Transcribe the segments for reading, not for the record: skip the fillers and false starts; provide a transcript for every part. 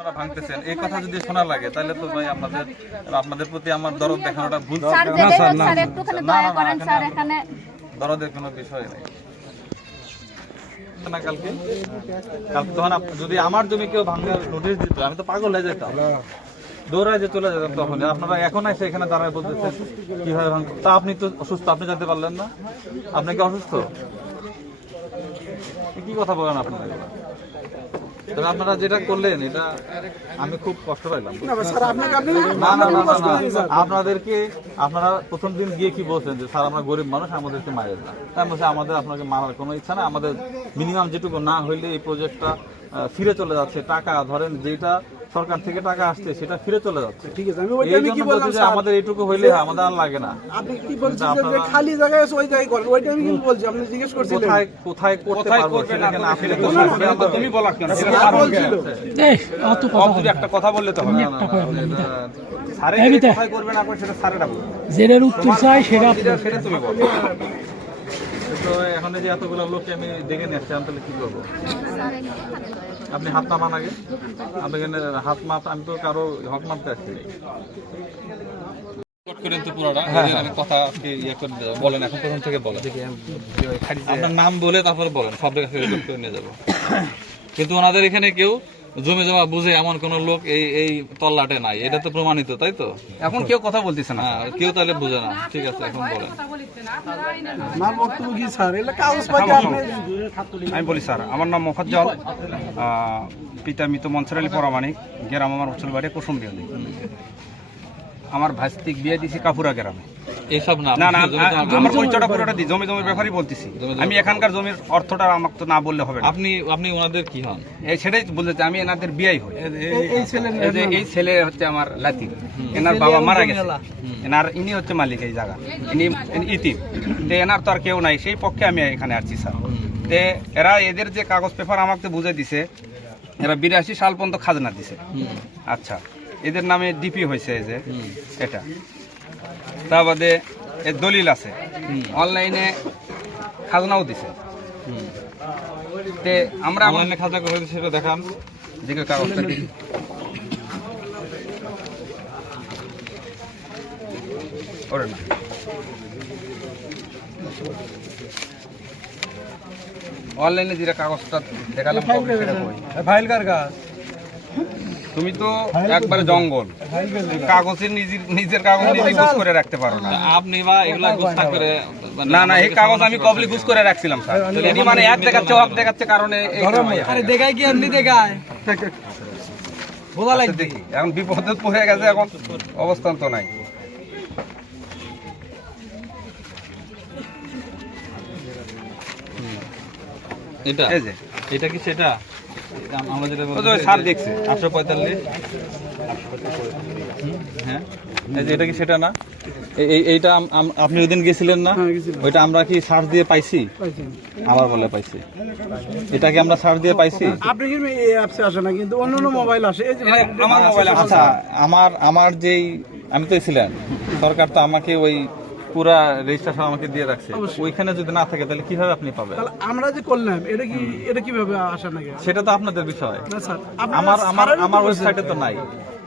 আপনারা ভাঙতেছেন এই কথা যদি শোনা লাগে তাহলে তো ভাই আপনাদের প্রতি আমার দরদ দেখানোটা ভুল। দরদের কোনো বিষয় নেই না। কালকে তখন যদি আমার জমি কেউ ভাঙার নোটিশ দিত আমি তো পাগল হয়ে যেতাম, দৌড়ায় যে চলে যেতাম। তখন আপনারা এখন এসে এখানে দাঁড়ায় বলতেছেন কিভাবে ভাঙতো। তা আপনি তো অসুস্থ, আপনি যেতে পারলেন না? আপনি কি অসুস্থ? কি কথা বলেন আপনারা? তবে আপনারা যেটা করলেন এটা আমি খুব কষ্ট পাইলাম। আপনাদেরকে আপনারা প্রথম দিন গিয়ে কি বলছেন যে স্যার আমরা গরিব মানুষ, আমাদেরকে মারেন না। তাই বলছে আমাদের আপনাকে মারার কোনো ইচ্ছা না, আমাদের মিনিমাম যেটুকু না হইলে এই প্রজেক্টটা ফিরে চলে যাচ্ছে। টাকা ধরেন যেটা সরকার থেকে টাকা আসছে সেটা ফিরে চলে যাচ্ছে। ঠিক আছে, আমি কি বলছি যে আমাদের এইটুকু হইলে আমাদের আর লাগে না। আপনি কি বলছেন যে খালি জায়গায় আছে ওই জায়গায় করেন, ওইটা আমি কি বলছি? আপনি জিজ্ঞেস করছিলেন কোথায় করতে পারবো সেটা কেন আপনি তো তুমি বলা কেন? এটা বলছিল এই অত কথা একটা কথা বললে তো হবে না। স্যার কোথায় করবে না করে সেটা স্যারেরা বলবে, জেরের উত্তর চাই সেটা তুমি বলো। তো এখন যে এতগুলো লোককে আমি দেখে নিয়ে আসছি, আমি তাহলে কি করবো? আপনি হাত নামান আগে, আপনি হাত মাপ, আমি তো কারো হক মাপতে আসছি। বলেন এখন প্রথম থেকে বলেন, আপনার নাম বলে তারপরে বলেন, সব কাছে রেকর্ড করে নিয়ে যাবো। কিন্তু ওনাদের এখানে কেউ জমি জমা বুঝে এমন কোন লোক এই তল্লাটে নাই, এটা তো প্রমাণিত, তাই তো? এখন কেউ কথা বলতেছে না, কেউ তাহলে বুঝে না। ঠিক আছে, এখন বলেন। আমি বলি স্যার, আমার নাম মোফাজ্জল, পিতা মৃত মনসুর আলী পরামানিক, গ্রাম আমার উচ্চল বাড়ি কুসুমবিয়ালি। আমার ভাস্তিক বিয়ে দিছি কাপুরা গ্রামে। এইসব না না না, আমার পরিচয়টা পুরোটা দিই, জমি জমির ব্যাপারই বলতেছি আমি। এখানকার জমির অর্থটা আমাকে তো না বললে হবে না। আপনি ওনাদের কি হন? সেটাই বলতে আমি এনাদের বিয়াই হই। এই ছেলে হচ্ছে আমার লাতিফ, এনার বাবা মারা গেছে, ইনি হচ্ছে মালিক এই জায়গা, ইনি ইতিম। তো এনার তো আর কেউ নাই, সেই পক্ষে আমি এখানে আসছি স্যার। তো এরা এদের যে কাগজ পেপার আমাকে বুঝে দিছে, এরা 82 সাল পর্যন্ত খাজনা দিছে। আচ্ছা, এদের নামে ডিপি হয়েছে এই যে এটা, তা বাদে এর দলিল আছে, অনলাইনে খাজনাও দিছে। তে আমরা অনলাইনে খাজনা করে সেটা দেখান, দিকে কাগজটা দিই। ওরে না, অনলাইনে যেটা কাগজটা দেখালাম, ফাইল কার কাজ? তুমি তো একবারে জঙ্গল, কাগজের নিজের কাগজ নিজে গুছ করে রাখতে পারো না। আপনি বা এগুলা গুছ না করে? না না, এই কাগজ আমি কবলি গুছ করে রাখছিলাম স্যার। এটি মানে এক দেখাচ্ছে হক দেখাচ্ছে কারণে আরে দেখায় কি এমনি দেখায় বোঝা লাগছে। দেখি এখন বিপদে পড়ে গেছে, এখন অবস্থান তো নাই। এটা এই যে এটা কি সেটা আমরা যেটা স্যার দেখছে 845? হ্যাঁ, এই যে এটা কি সেটা না? এইটা আপনি ওইদিন গেছিলেন না? ওইটা আমরা কি সার্চ দিয়ে পাইছি? আবার বলে পাইছি। এটা কি আমরা সার্চ দিয়ে পাইছি? আপনি কি এই অ্যাপসে আসে না, কিন্তু অন্য মোবাইল আসে। এই যে আমার মোবাইল। আচ্ছা, আমার যেই আমি তো ছিলেন, সরকার তো আমাকে ওই পুরা রেজিস্ট্রেশন আমাকে দিয়ে রাখছে। ওইখানে যদি না থাকে তাহলে কিভাবে আপনি পাবেন? আমরা যে করলাম এটা কিভাবে আসে না? সেটা তো আপনাদের বিষয়। না স্যার, আমার ওয়েবসাইটে তো নাই।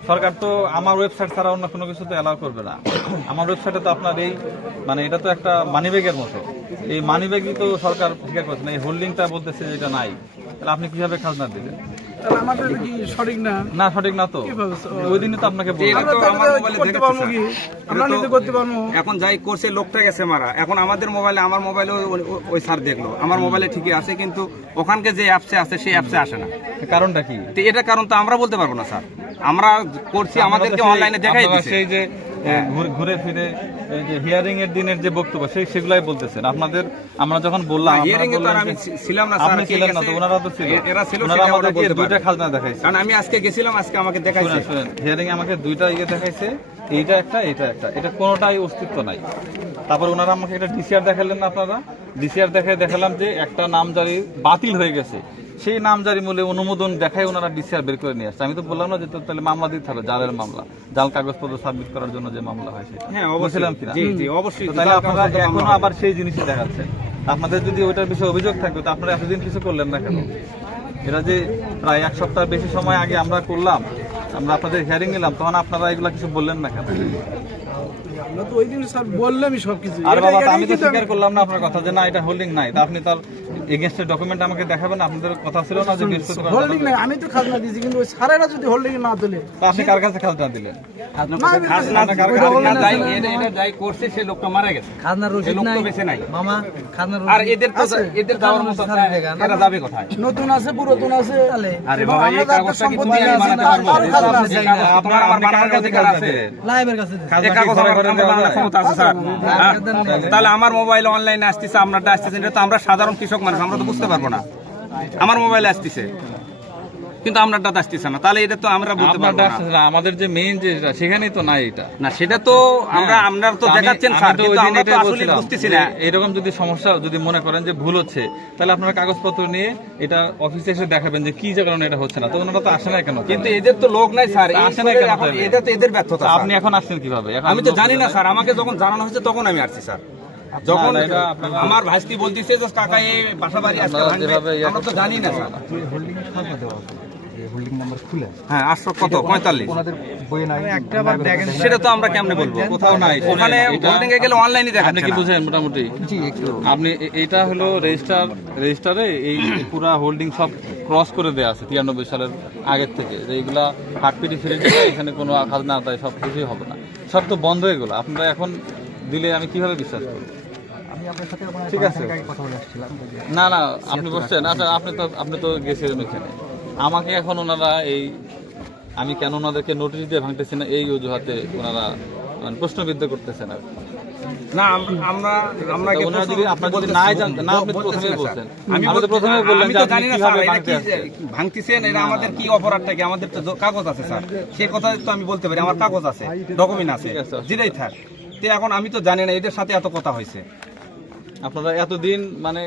সরকার তো আমার ওয়েবসাইট ছাড়া অন্য কোনো কিছু তো অ্যালাউ করবে না। আমার ওয়েবসাইটে তো আপনার এই মানে এটা তো একটা মানিব্যাগের মতো, এই মানিব্যাগই তো সরকার স্বীকার করছে না। এই হোল্ডিংটা বলতেছে যে এটা নাই, তাহলে আপনি কিভাবে খাজনা দিবেন? আমাদের কি সঠিক না? না, সঠিক না তো। ওই দিনই তো আপনাকে এখন যাই করছে লোকটা গেছে মারা, এখন আমাদের মোবাইলে, আমার মোবাইলে ওই স্যার দেখলো, আমার মোবাইলে ঠিকই আছে, কিন্তু ওখানকে যে অ্যাপসে আছে সেই অ্যাপসে আসে না। কারণটা কি? এটা কারণ তো আমরা বলতে পারবো না স্যার, আমরা করছি, আমাদেরকে অনলাইনে দেখাই দিচ্ছে। সেই যে ঘুরে ফিরে যে হিয়ারিং এর দিনের যে বক্তব্য সেগুলাই বলতেছেন আপনাদের। আমরা যখন বললাম হিয়ারিং এ তো আমি ছিলাম না স্যার, আপনি ছিলেন না তো, ওনারা তো ছিল। এরা ছিল, ওনারা আমাদেরকে দুইটা খাজনা দেখাইছে। কারণ আমি আজকে গেছিলাম, আজকে আমাকে দেখাইছে। শুনেন, হিয়ারিং এ আমাকে দুইটা দেখাইছে, এইটা একটা, এটা কোনোটাই অস্তিত্ব নাই। তারপর ওনারা আমাকে একটা ডিসিআর দেখালেন না আপনারা? ডিসিআর দেখালাম যে একটা নামজারি বাতিল হয়ে গেছে, সেই নামজারি মূলে অনুমোদন দেখায় ওনারা ডিসিআর বের করে নিয়ে আসছে। আমি তো বললাম না যে তাহলে মামলা দিতে হবে, জালের মামলা, জাল কাগজপত্র সাবমিট করার জন্য যে মামলা হয় সেটা। হ্যাঁ, বলছিলাম কিনা? জি জি, অবশ্যই। তাহলে আপনারা এখনো আবার সেই জিনিসই দেখাচ্ছেন। আপনাদের যদি ওইটার বিষয়ে অভিযোগ থাকবে তো আপনারা এতদিন কিছু করলেন না কেন? এটা যে প্রায় এক সপ্তাহ বেশি সময় আগে আমরা করলাম, আমরা আপনাদের হিয়ারিং নিলাম, তখন আপনারা এগুলা কিছু বললেন না কেন? আমরা তো ওই দিন স্যার বললামই সবকিছু। আর বাবা, এটাই আমি তো কিন্তু স্বীকার করলাম না আপনার কথা যে না এটা হোল্ডিং নাই, তা আপনি তার এগেইনস্টে ডকুমেন্ট আমাকে দেখাবেন। আপনাদের কথা ছিল না যে বৃহস্পতিবার হোল্ডিং নাই, আমি তো খাজনা দিয়েছি, কিন্তু ওই স্যারেরা যদি হোল্ডিং না তোলে, তা আপনি কার কাছে খাজনা দিলেন? এটা যাই করছে সে লোকটা মারা গেছে, খাজনার সে রসিদ লোক নাই তো বেঁচে নাই। মামা, খাজনার আর রসিদ এদের তো এদের যাওয়ার মতো এরা যাবে কোথায়? নতুন আছে পুরাতন আছে। আরে এবং বাবা, এই আমরা যাদের কাগজটা কি সম্পত্তি তুমি আছে, বানাতে তার পারবো? কারো খাজনা আছে। আপনার আমার বানানোর অধিকার আছে? লাইভের কাছে দিছে। এই কাগজ আমার বানানোর ক্ষমতা আছে স্যার? হ্যাঁ? তাহলে আমার মোবাইলে অনলাইনে আসতেছে, আপনারটা আসতেছে, এটা তো আমরা সাধারণ কৃষক মানুষ, আমরা তো বুঝতে পারবো না। আমার মোবাইলে আসতেছে কিন্তু আপনারটা আসতেছে না, তাহলে এটা তো আমরা বলতে পারবো না। আমাদের যে মেইন যে সেখানেই তো নাই এটা। না, সেটা তো আমরা তো দেখাচ্ছেন স্যার, কিন্তু আমরা তো আসলে বুঝতেছি না। এরকম যদি সমস্যা যদি মনে করেন যে ভুল হচ্ছে, তাহলে আপনারা কাগজপত্র নিয়ে এটা অফিসে এসে দেখাবেন যে কি যে কারণে এটা হচ্ছে না। তো ওনারা তো আসে না কেন? কিন্তু এদের তো লোক নাই স্যার, আসে না কেন তাহলে? এটা তো এদের ব্যর্থতা। আপনি এখন আসছেন কিভাবে? এখন আমি তো জানি না স্যার, আমাকে যখন জানানো হয়েছে তখন আমি আসছি স্যার। যখন না, এটা আপনারা- আমার ভাইস্তি বলতেছে যে কাকা এই বাসা বাড়ি আজকে আপনারা ভাঙবে, যেভাবে ইয়ে আমরা তো জানি না স্যার। হ্যাঁ, 800 কত 45 সেটা তো আমরা কেমনে বলবো? কোথাও নাই। ওখানে এটা- হোল্ডিং এ গেলে অনলাইনে আপনি দেখাচ্ছে কি না। বুঝেন মোটামুটি? আপনি এটা হলো রেজিস্টারে এই পুরা হোল্ডিং সব ক্রস করে দেয়া আছে 93 সালের আগের থেকে, যে এইগুলা হাটপিটি ফিরে যাবে, এখানে কোনো খাজনা তাই সব কিছুই হবে না, সব তো বন্ধ হয়ে গেল। আপনারা এখন দিলে আমি কিভাবে বিশ্বাস করব? ঠিক আছে, না না আপনি বসছেন, আচ্ছা আপনি তো গেছিলেন ওইখানে। আমাকে এখন ওনারা আমি কেন ওনাদেরকে নোটিশ দিয়ে ভাঙতেছি না এই অজুহাতে ওনারা মানে প্রশ্নবিদ্ধ করতেছেন আর কি। না, আমরা ওনারা যদি আপনার যদি নাই জানতেন, না আপনি তো প্রথমেই বলছেন। আমি তো প্রথমে বললেন আমি যে তো আপনি জানি না কিভাবে স্যার, এটা ভাঙতে কি আসছেন। ভাঙতিছেন, এটা আমাদের কি অপরাধটা কি? আমাদের তো কাগজ আছে স্যার, সেই কথা তো আমি বলতে পারি, আমার কাগজ আছে, ডকুমেন্ট আছে, ঠিক আছে। যেটাই থাক। তো এখন আমি তো জানি না এদের সাথে এত কথা হয়েছে। আপনারা এতদিন মানে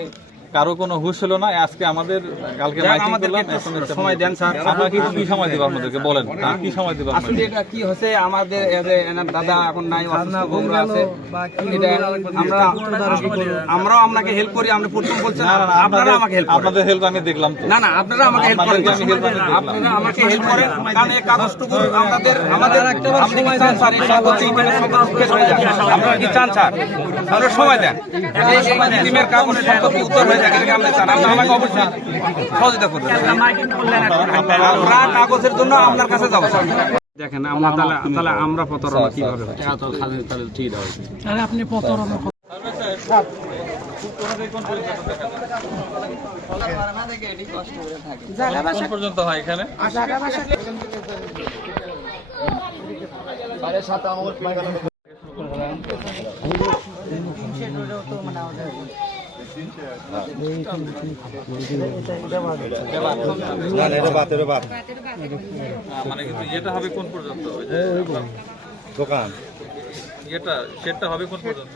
কারো কোনো হুঁশ হলো না, আজকে আমাদের কালকে যাক, মাইকিং আমাদেরকে করলাম, একটু এখন একটা সময় দেন স্যার। আপনারা কি সময় দেব আপনাদেরকে বলেন, কি সময় দেব আসলে আপনাদের? এটা কি হচ্ছে, আমাদের এনার দাদা এখন নাই, অসুস্থ বউরা আছে, এটা আমরাও আপনাকে হেল্প করি, আপনি প্রথম বলছেন না, না, আপনারা আমাকে হেল্প করেন। আপনাদের হেল্প আমি দেখলাম তো। না না, আপনারা আমাকে হেল্প করেন, আপনাদেরকে আমি help আমি দেখলাম। আপনারা আমাকে হেল্প করেন, কারণ এই কাগজটুকু আমাদের আপনি কি চান স্যার, এই সম্পত্তি শেষ হয়ে যাক? আপনারা কি চান স্যার? আপনারা সময় দেন, এই টিমের কাগজ সম্পত্তি উত্তর হয়ে যাক, এটা আপনি চান, আপনি আমাকে অবশ্যই সহযোগিতা করবেন। আমরা কাগজের জন্য আপনার কাছে যাবো স্যার। দেখেন আমরা তাহলে আমরা প্রতারণা কিভাবে হচ্ছে? আরে আপনি প্রতারণা কোন পর্যন্ত হয় এখানে? মানে কিন্তু এটা হবে কোন পর্যন্ত? ওই যে দোকান সেটটা হবে কোন পর্যন্ত?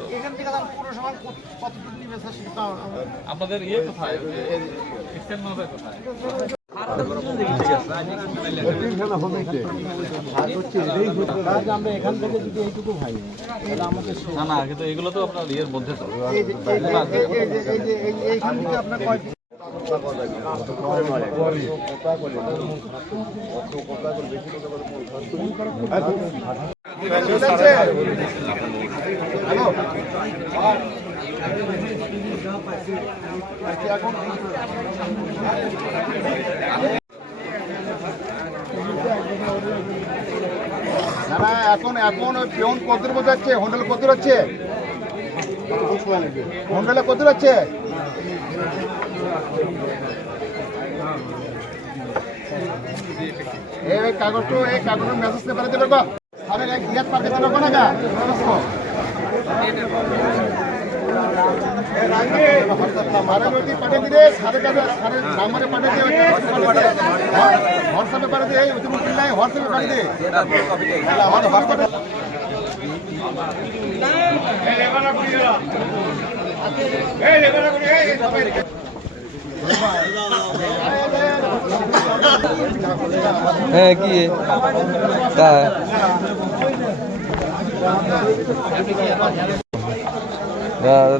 আপনাদের কোথায়? এক্সটেন্ড হবে কোথায়? না না, কিন্তু এগুলো তো আপনার মধ্যে তো না এখন ওই পিয়ন কত বোঝাচ্ছে, হোন্ডেল কত হচ্ছে, হোন্ডেলে কত হচ্ছে? এই কাগজের মেসেজ পেপারে দেবে গো, আরে গিয়াত পাকে দেবে না গা পাঠিয়ে দিলে সাড়ে কাছে নাম্বারে পাঠিয়ে দিয়ে হোয়াটসঅ্যাপে পাঠিয়ে দিয়ে হোয়াটসঅ্যাপে পাঠিয়ে দিয়ে হোয়াটসঅ্যাপে হ্যাঁ কি তাই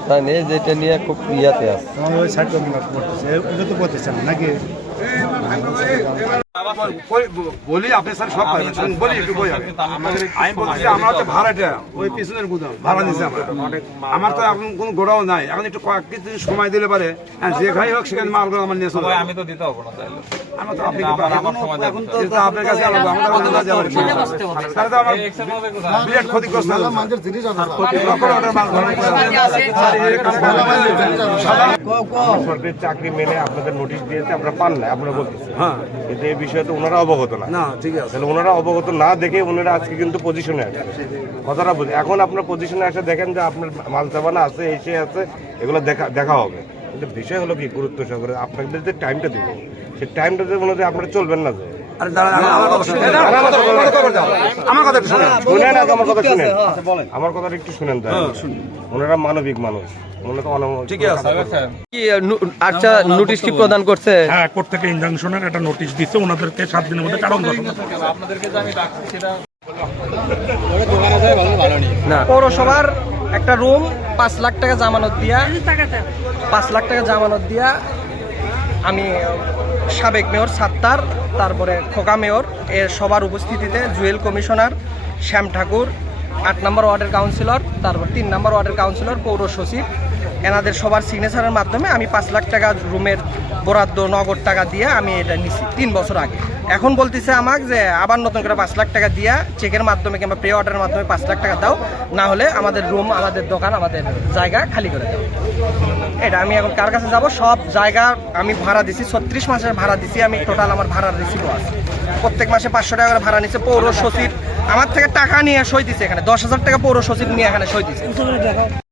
তাই নেই, যেটা নিয়ে খুব ইয়াতে আছে। ওই সাইড করতেছে, ওটা তো করতেছে নাকি বলি আপনি স্যার সব পারবেন শুনুন, বলি একটু বই আগে। আমি বলছি আমরা তো ভাড়াটা ওই পিছনের গুদাম ভাড়া নিচ্ছে আমার তো এখন কোনো গোড়াও নাই, এখন একটু কিছু সময় দিলে পারে যেখানে হোক সেখানে মালগুলো আমার নিয়ে চলে ভাই, যাবে। আমি তো দিতে পারবো না চাইলে। আমরা তো আপনি আমার সময় দেন। কিন্তু আপনার কাছে আলাদা আমাদের অন্য কাজে আবার কি? তাহলে তো আমার এই এক্সেল হবে কোথায়? বিরাট ক্ষতিগ্রস্ত হলো স্যার। মানুষের জিনিস আছে স্যার। লক্ষ টাকার মাল ধরা হয়েছে। স্যার, এই কাজ করা সরকারি চাকরি মেনে আপনাদের নোটিশ দিয়েছে, আমরা পান না, আপনারা বলতেছেন। হ্যাঁ কিন্তু এই বিষয়ে তো ওনারা অবগত না। না ঠিক আছে। তাহলে ওনারা অবগত না দেখে ওনারা আজকে কিন্তু পজিশনে আছে, কথাটা বুঝে। এখন আপনার পজিশনে এসে দেখেন যে আপনার মাল চাবানা আছে, এসে আছে, এগুলো দেখা হবে। কিন্তু বিষয় হলো কি, গুরুত্ব সহকারে আপনাদের যে টাইমটা দিব, সেই টাইমটা অনুযায়ী আপনারা চলবেন না। যে আরে দাঁড়ান, আমার কথা শুনুন। আমার কথা একটু শুনুন। শুনেন আগে আমার কথা শুনেন, আমার কথাটা একটু শুনেন। ওনারা মানবিক মানুষ, ওনারা তো ঠিক আছে। আচ্ছা, নোটিশ কি প্রদান করছে? হ্যাঁ, কোর্ট থেকে ইনজাংশনের একটা নোটিশ দিচ্ছে ওনাদেরকে 7 দিনের মধ্যে কারণ দর্শন। আপনাদেরকে যে আমি ডাকছি সেটা না, পৌরসভার একটা রুম 5 লাখ টাকা জামানত দিয়া 5 লাখ টাকা জামানত দিয়া আমি সাবেক মেয়র সাত্তার, তারপরে খোকা মেয়র এর সবার উপস্থিতিতে জুয়েল কমিশনার, শ্যাম ঠাকুর, 8 নম্বর ওয়ার্ডের কাউন্সিলর, তারপর 3 নম্বর ওয়ার্ডের কাউন্সিলর, পৌর সচিব, এনাদের সবার সিগনেচারের মাধ্যমে আমি 5 লাখ টাকা রুমের বরাদ্দ নগদ টাকা দিয়ে আমি এটা নিছি 3 বছর আগে। এখন বলতেছে আমাকে যে আবার নতুন করে 5 লাখ টাকা দিয়া চেকের মাধ্যমে কিংবা প্রি অর্ডারের মাধ্যমে 5 লাখ টাকা দাও, না হলে আমাদের রুম, আমাদের দোকান, আমাদের জায়গা খালি করে দাও। এটা আমি এখন কার কাছে যাব? সব জায়গা আমি ভাড়া দিছি, 36 মাসের ভাড়া দিছি আমি। টোটাল আমার ভাড়ার রিসিপ্টও আছে। প্রত্যেক মাসে 500 টাকা করে ভাড়া নিচ্ছে। পৌর সচিব আমার থেকে টাকা নিয়ে সই দিছে, এখানে 10,000 টাকা পৌর সচিব নিয়ে এখানে সই দিছে।